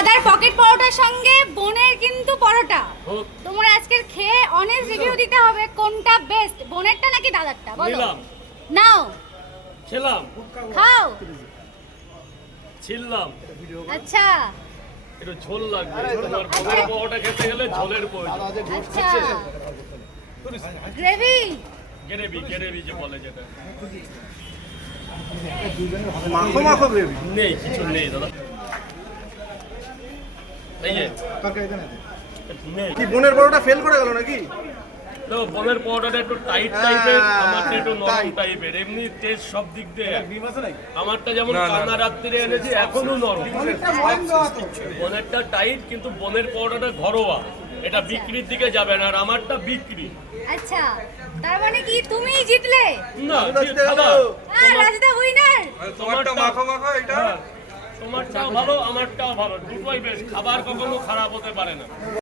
দাদার পকেট পরোটার সঙ্গে বোনের কিন্তু পরোটা। তোমার আজকের খেয়ে অনেক রিভিউ দিতে হবে কোনটা বেস্ট, বোনেরটা নাকি দাদারটা, বলো। নাও খেলাম, খাও, ছিললাম। আচ্ছা একটু ঝোল লাগবে, তোমার বোনের পরোটা খেতে গেলে ঝোলের প্রয়োজন। আচ্ছা গ্রেভি, গ্রেভি যে বলে যেটা মাখো মাখো গ্রেভি নেই, কিছু নেই দাদা। এই যে নেই। কি বোনের বড়টা ফেল করে গেল নাকি? দেখো বোনের পরোটাটা একটু টাইট টাইপের, আমারটা একটু নরম টাইপের। এমনি টেস্ট সব দিক দিয়ে আমারটা যেমন কানা রাত্রিরে এনেছি এখনো নরম, বোনেরটা টাইট, কিন্তু বোনের পরোটাটা ঘরোয়া, এটা বিক্রির দিকে যাবে না, আর আমারটা বিক্রি। আচ্ছা তার মানে কি তুমিই জিতলে? না দাদা, রাজদা উইনার। তোমারটা মাখো মাখো, এটা তোমারটাও ভালো, আমারটাও ভালো, দুটোই বেশ। খাবার কখনো খারাপ হতে পারে না।